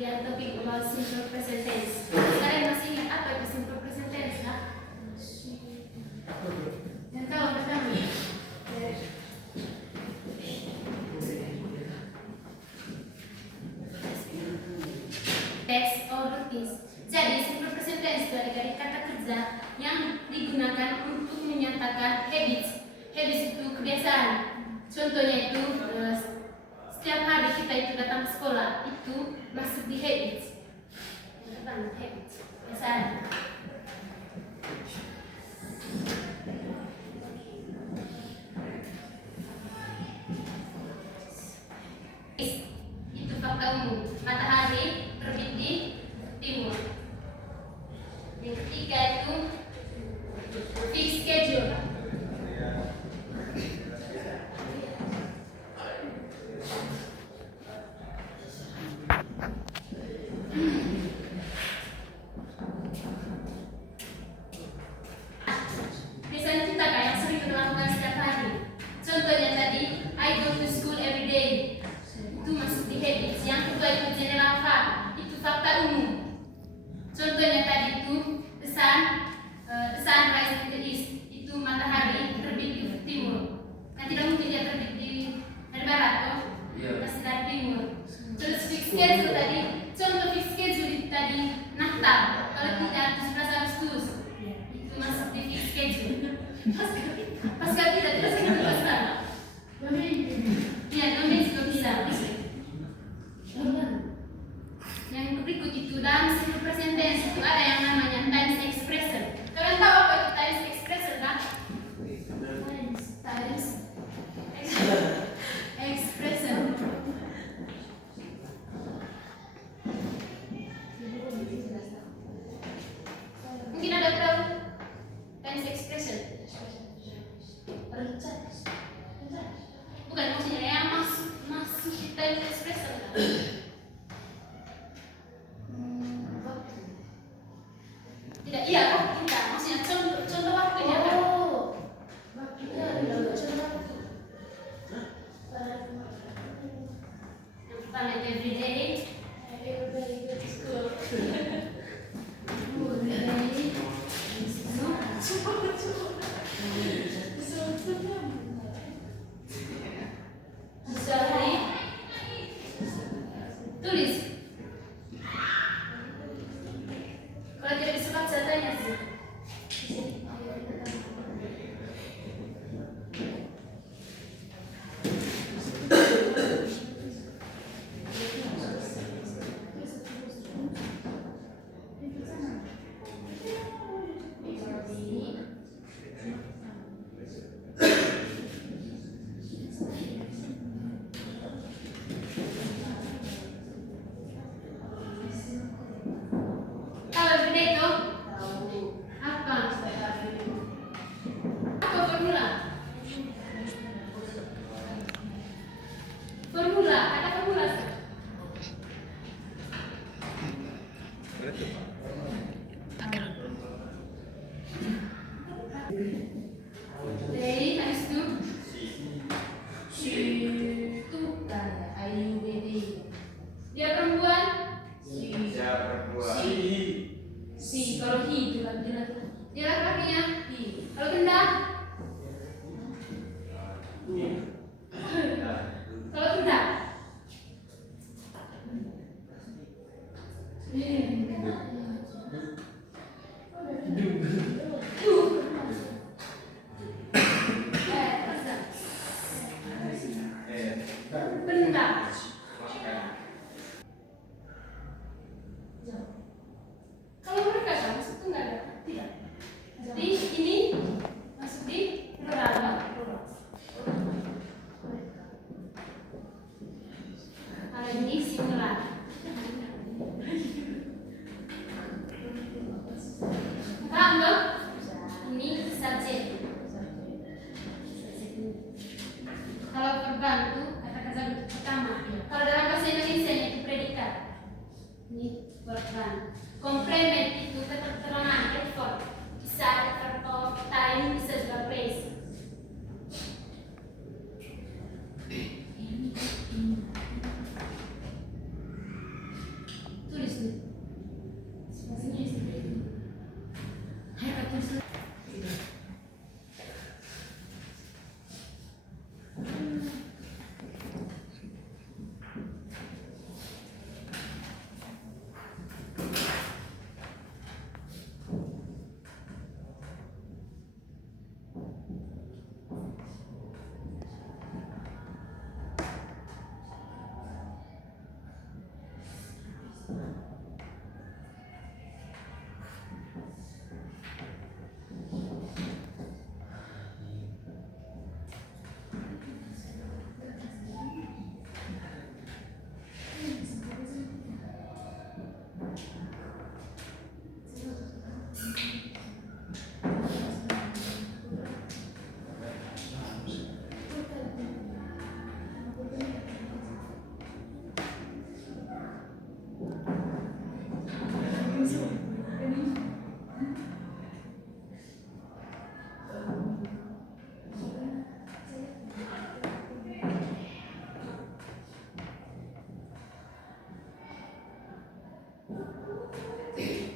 lihat topik about simple present tense. Kalian masih ingat apa itu simple present tense? Nah? Yang tahu pertama? Text or routines. Jadi simple present tense itu adik-adik kata kerja yang digunakan untuk menyatakan habits. Habits itu kebiasaan. Contohnya itu setiap hari kita itu datang ke sekolah itu masuk di habits. Yang pertama habits, kebiasaan. Itu fakta umum. Matahari terbit di timur. Yang ketiga itu fixed schedule. Biasanya kita yang sering kita lakukan setiap hari. Contohnya tadi, I go to school every day. Itu masuk di habits. Yang kedua itu general fact. Itu fakta umum. Contohnya tadi itu the sun rises in the east. Itu matahari terbit di timur. Kan tidak mungkin dia terbit dari barat, toh? Masih dari timur. Terus fixed schedule tadi. Contoh fixed schedule itu tadi Natal. Kalau tidak 17 Agustus. Itu masuk di fixed schedule. Pascal tidak sekitar Pascal. Ya, domain juga bisa. Yang berikut itu dalam simple present tense itu ada yang namanya times expression. Kalian tahu apa itu times expression, kan? Times expression. Mungkin ada tahu times expression? Bukan maksudnya yang masuk di times expression. Tidak, iya kok tidak. Maksudnya contoh waktunya kan? Waktunya ada contoh waktu. Yang pertama every day go to school. Sehari tulis. Kalau tidak bisa baca tanya sih. Kalau beda itu apa? Apa formula? Formula, ada formula sih. Dari habis itu itu AUBD. Dia perempuan. Si kalau hi itu kan dia laki-lakinya hi. Kalau benda kalau benda benda. Kalau mereka kan masuk itu nggak ada, tidak. Jadi ini masuk di plural. Kalau ini singular. Paham dong? Ini subjek. Kalau verban itu kata-kata pertama. Kalau dalam bahasa Indonesia itu predikat. Ini verban. Komplement itu keterangan effort. Bisa effort of time, bisa juga place.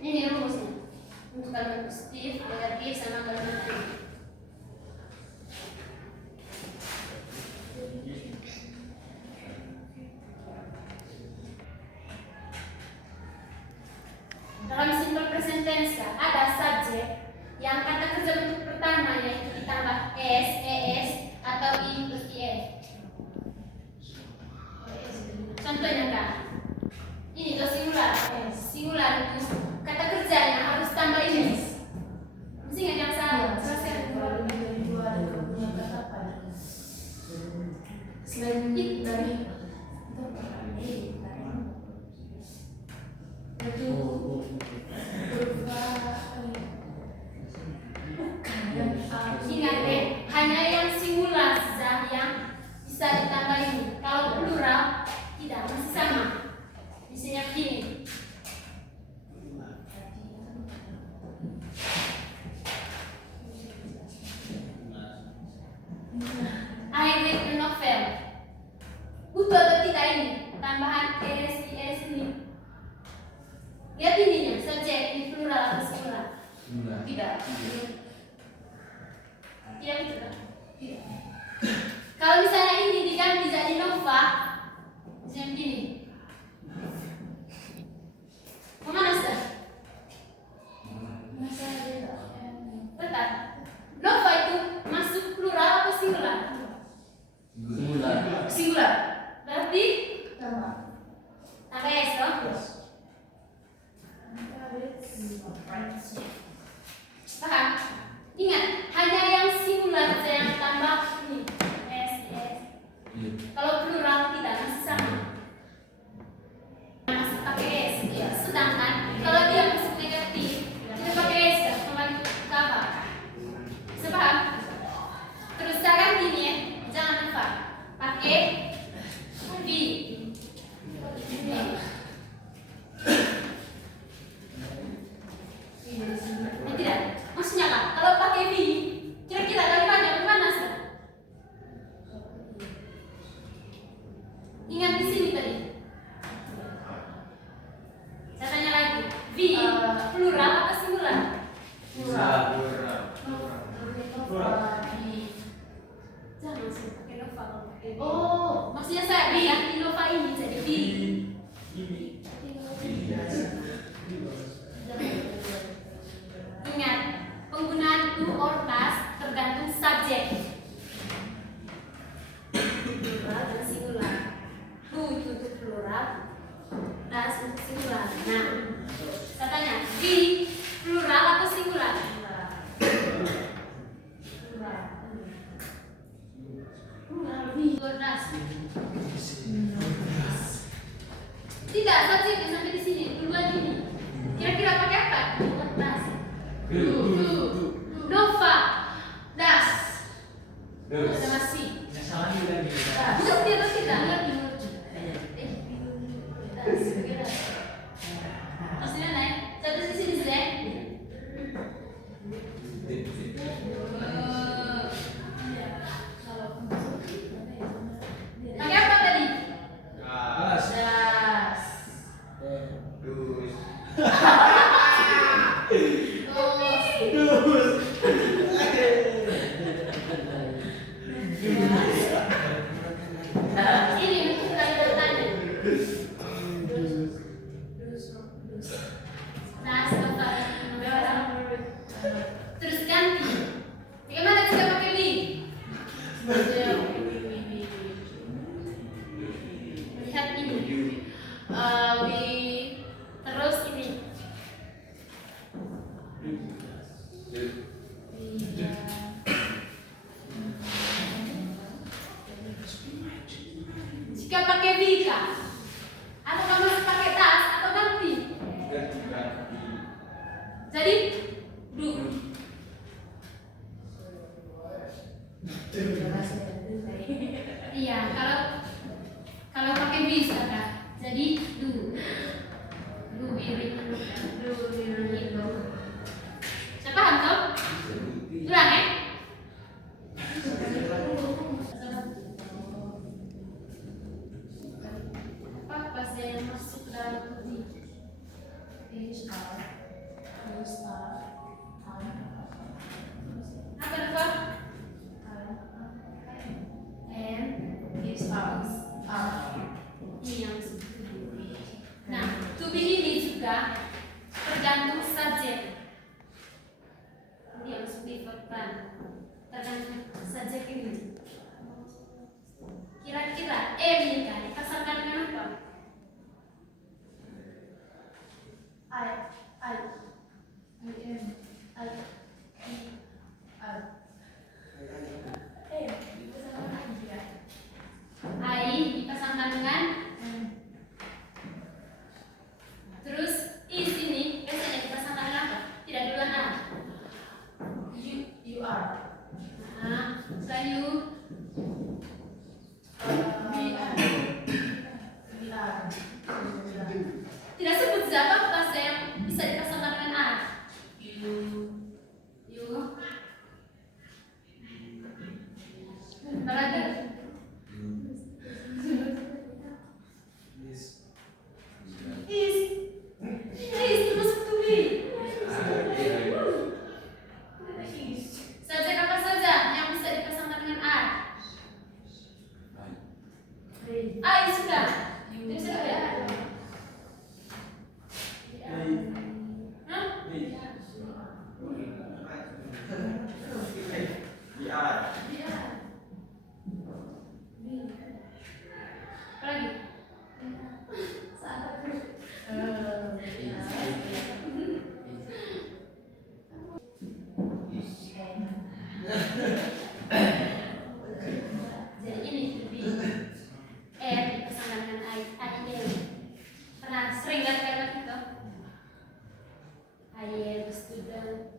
Ini rumusnya untuk kalimat positif, negatif, sama kalimat negatif. Dalam simple present tense ada subjek yang kata kerja bentuk pertama yaitu ditambah s, es atau i plus es. Contohnya kak, ini tuh singular. Singular itu kata kerjanya harus tambah ini. Mesti nggak yang salah. Selain itu dari ingat deh, hanya yang singular saja yang bisa ditambah ini. Kalau plural tidak, masih sama. Misalnya begini. I read a novel. Utuh atau tidak ini? Tambahan es ini. Lihat ininya, subjek ini plural atau singular? Tidak. Tidak betul. Tidak. Kalau misalnya ini diganti jadi nova, misalnya begini. Kemana sih? Tetap. Nova itu masuk plural atau singular? Singular. Berarti tambah es dong. Paham? Ingat, hanya yang singular saja yang tambah ini s. Kalau plural tidak, masih sama. Masih pakai s. Sedangkan kalau dia masuk negatif, kita pakai s kembali ke apa? Sepaham? Terus sekarang gini ya, jangan lupa pakai v. Tidak, maksudnya kan kalau pakai v, kira-kira kalimatnya bagaimana sih? Ingat di sini tadi. Saya tanya lagi, v plural atau singular? Plural. Jangan sih pakai nova kalau pakai v. Oh, maksudnya saya ganti nova ini jadi v. Ingat, penggunaan to or tas tergantung subjek. Plural dan singular. To itu untuk plural, tas untuk singular. Nah, saya tanya, v plural atau singular? Tidak, subjeknya sampai di sini, duluan ini. Kira-kira pakai apa? Das. Nova. Das. Ada masih. Bukan tidak tidak. Das. Maksudnya naik. Satu di sini sudah. Pakai apa tadi? Das. Ini untuk kalimat tanya. Das, terus ganti. Bagaimana jika pakai bi? Lihat ini. to be. Is are. Apa apa? And is are. Ini yang to be. Nah, to be ini juga tergantung subjek. Ini yang disebutkan tergantung subjek ini. Kira-kira ini kan dipasangkan dengan apa? I am. I dipasangkan dengan terus is ini biasanya dipasangkan dengan apa? Tidak duluan a. You are. Nah, setelah you We are. tidak sebut siapa kata yang bisa dipasangkan dengan a. You. Apa lagi? Is termasuk to be. Subjek apa saja yang bisa dipasangkan dengan a? I sudah. Tidak sudah ya? Hah? Apa lagi? Jadi ini to be. Dipasangkan dengan I am. Pernah sering kan kalimat itu? I am a student.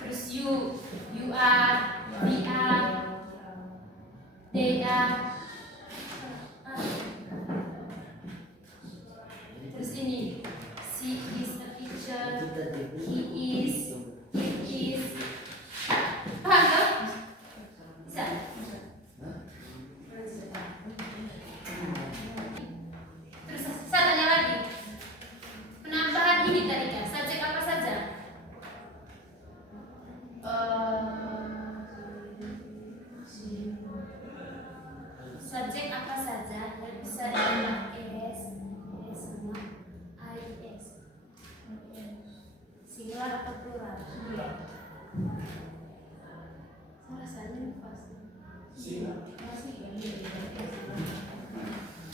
Terus you are, we are, they are. Terus ini, she is a teacher, he is, it is. Paham kan? Bisa? Terus saya tanya lagi, penambahan ini tadi kan, subjek apa saja? Subjek apa saja yang bisa ditambah es sama is. Singular atau plural? Saya rasanya pasti.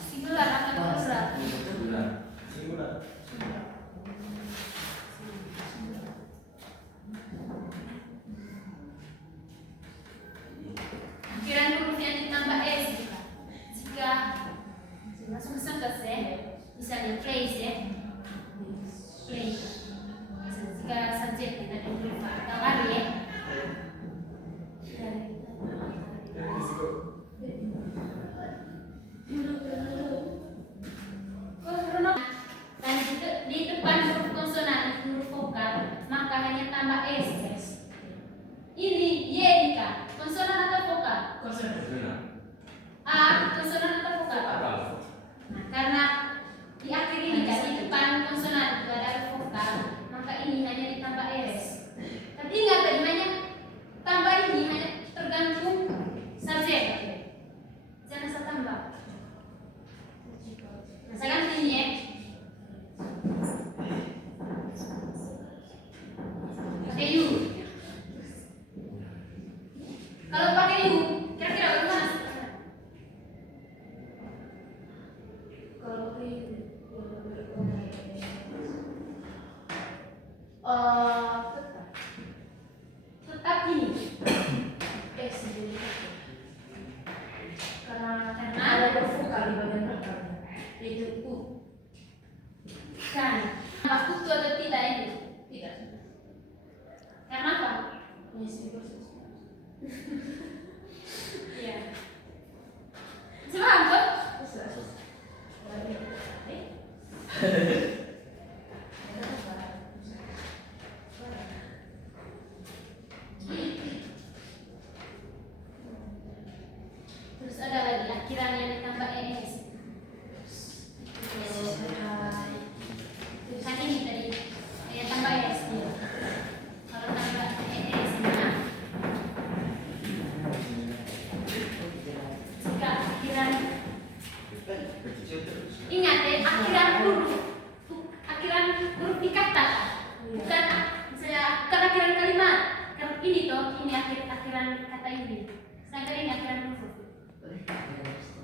Singular atau plural? Akhiran huruf yang ditambah s jika langsung sentence ya, misalnya place ya, place. Jika subjek kita huruf atau lari ya. Dan di depan huruf konsonan huruf vokal maka hanya tambah s. Ini y kan konsonan atau vokal? A konsonan atau vokal? Nah, karena di akhir ini kan di depan konsonan juga ada vokal, maka ini hanya ditambah s. Tapi ingat tadi hanya tambah ini hanya tergantung subjek. Jangan saya tambah. Nah, saya ganti ini ya. Pakai you. Kalau pakai you, kira-kira bagaimana? Kalau Tetap ini. karena ada bervokal di bagian belakangnya. Itu Kan, waktu itu atau tidak ini? tidak. Karena apa? Iya. Paham kok? Terus ada lagi akhiran yang ditambah es.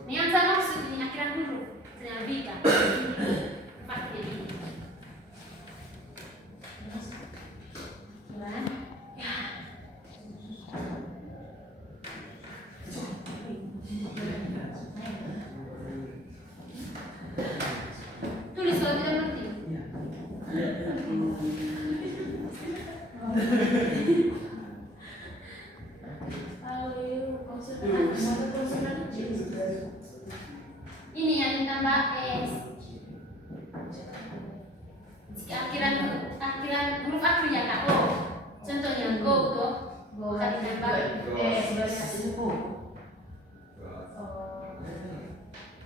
Yang saya maksud ini akhiran huruf dengan bika. Pakai ini. Ya. Tulis kalau tidak ngerti. Ini yang ditambah S. Jika akhiran huruf akhirnya K O. Contohnya go tuh, go kan ditambah S.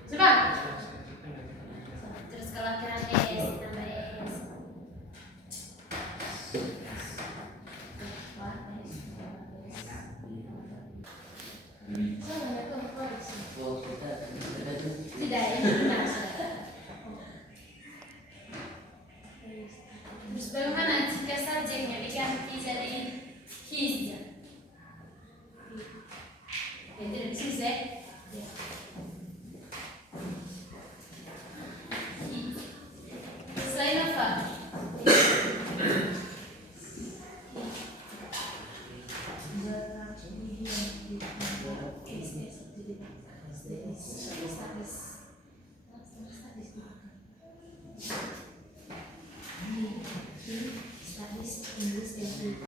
Coba. Terus kalau akhiran S ditambah S. Tidak, ini benar. Terus bagaimana jika subjeknya diganti jadi his? Ya, tidak bisa ya. Selain apa? Studies English and